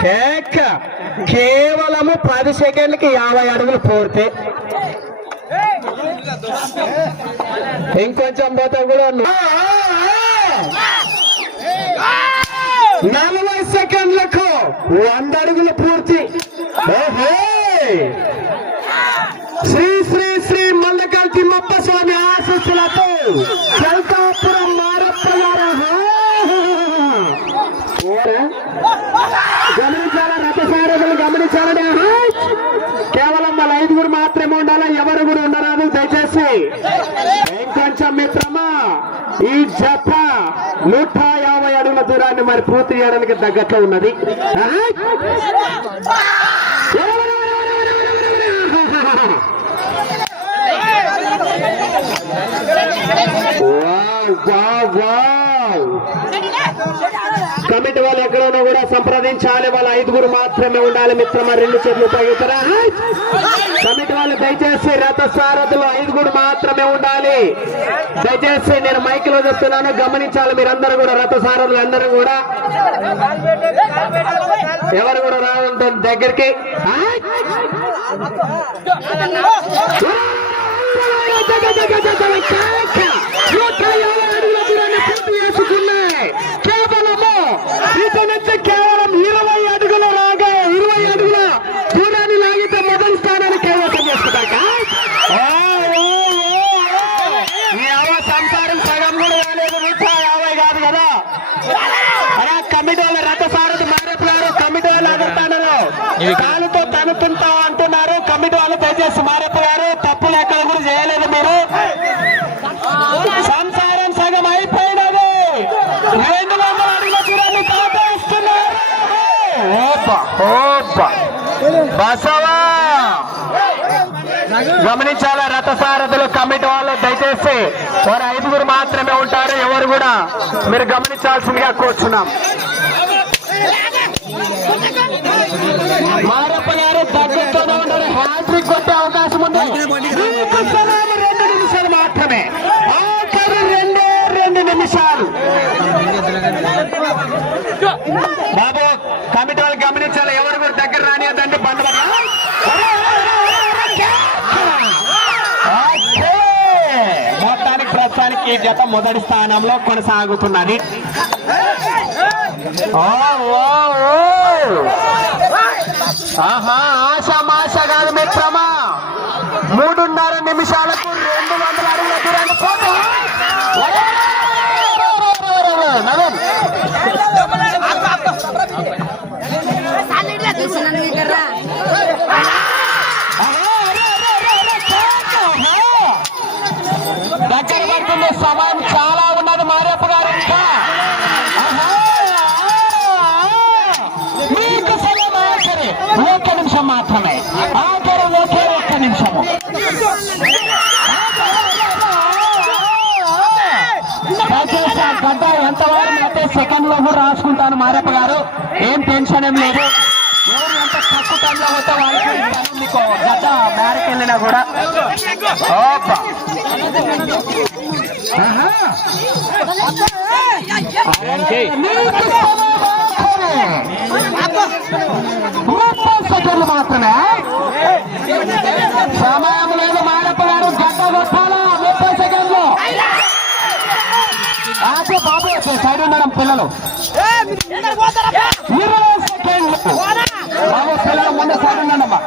కేక. కేవలము పది సెకండ్కి యాభై అడుగులు పూర్తి. ఇంకొంచెం పోతే కూడా నలభై సెకండ్లకు వంద అడుగులు పూర్తి. ఓహో! ఓరా? గమనించాలా రథసారథులు గమనించాలని కేవలం వాళ్ళ ఐదుగురు మాత్రమే ఉండాలా ఎవరు కూడా ఉండరాదు దయచేసి ఇంకొంచెం మిత్రమా ఈ జత నూట యాభై అడుగుల దూరాన్ని మరి పూర్తి చేయడానికి తగ్గట్లో ఉన్నది ఆహా! Wow, wow, wow. కమిటీ వాళ్ళు ఎక్కడైనా కూడా సంప్రదించాలి. వాళ్ళ ఐదుగురు మాత్రమే ఉండాలి మిత్రమా రెండు చేతులు ఉపయోగిస్తారా? కమిటీ వాళ్ళు దయచేసి రథ సారథులు ఐదుగురు మాత్రమే ఉండాలి. దయచేసి నేను మైక్లో చెప్తున్నాను గమనించాలి మీరందరూ కూడా రథ సారథులు అందరూ కూడా. ఎవరు కూడా రావడం దగ్గరికి. కాలుతో తనుతుంటా అంటున్నారు. కమిటీ వాళ్ళు దయచేసి మారేపోయారు తప్పులు ఎక్కడ కూడా చేయలేదు మీరు. సంసారం సగం అయిపోయినది. రెండు వందల అడుగుల ఓపా, ఓపా. బసవా! గమనించాలా రథసారథులు కమిటీ వాళ్ళు దయచేసి? వారు ఐదుగురు మాత్రమే ఉంటారు ఎవరు కూడా మీరు గమనించాల్సిందిగా కూర్చున్నాం. మారప్పగారు దగ్గరతోనే ఉంటారు హ్యాట్రిక్ కొట్టే అవకాశం ఉంది. రెండు నిమిషాలు మాత్రమే. ఆఖరి రెండే రెండు నిమిషాలు. బాబు కమిటీ వాళ్ళు గమనించాలి. ఎవరు కూడా దగ్గర రానియదండి బండి మొత్తానికి ప్రస్తుతానికి ఈ జత మొదటి స్థానంలో కొనసాగుతున్నది. ఓ, ఓ, ఓ. ఆహా ఆశ కాదు మిత్రమా మూడున్నర నిమిషాలకు రెండు వందల అడుగుల దూరాన్ని పోతే నవీన్ సాలిడ్లా సమయం గడ్డ ఎంతవరకు అయితే సెకండ్లో కూడా రాసుకుంటాను మారేప్ప గారు. ఏం టెన్షన్ ఏం లేదు. ఎవరు ఎంత తక్కువ టైంలో పోతే వాళ్ళకి ఇస్తాను. మీకు గడ్డ మేరకు వెళ్ళినా కూడా. ఓపా ఆహా. ముప్పై సెకండ్లు మాత్రమే. సమయం సైడ్ ఉండడం పిల్లలు ఇరవై సెకండ్లు బాబు పిల్లలు ముందు సైడ్ పది అంటే పది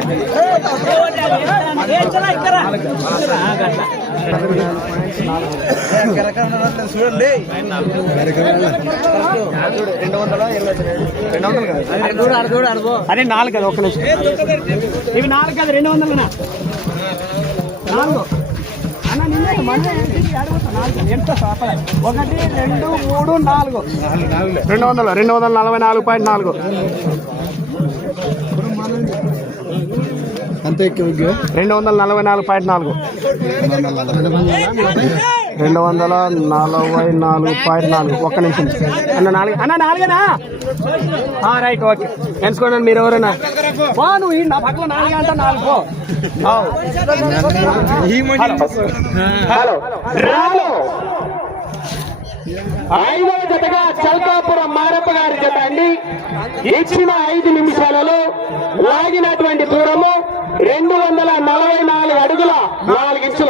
టక్ అరే నాలుగు కదా ఒక్క నిమిషం. ఇవి నాలుగు కదా రెండు వందలు నాలుగు. అన్న నిన్నే మళ్ళీ ఎంత? ఒకటి రెండు మూడు నాలుగు. రెండు వందలు రెండు వందల నలభై నాలుగు పాయింట్ నాలుగు. రెండు వందల నలభై నాలుగు పాయింట్ నాలుగు. రెండు వందల నలభై నాలుగు పాయింట్ నాలుగు. ఒక్క నిమిషం. అన్న నాలుగు. అన్న నాలుగేనా? Right okay. ఎంచుకోండి మీరు ఎవరైనా. పో నువ్వు ఈ నా పక్కన నాలుగు అంటే నాలుగు. పో హలో. ఐదవ జతగా చల్కాపురం మారప్ప గారి జత అండి. ఇచ్చిన ఐదు నిమిషాలలో లాగినటువంటి దూరము రెండు వందల నలభై నాలుగు అడుగుల నాలుగు ఇంచులు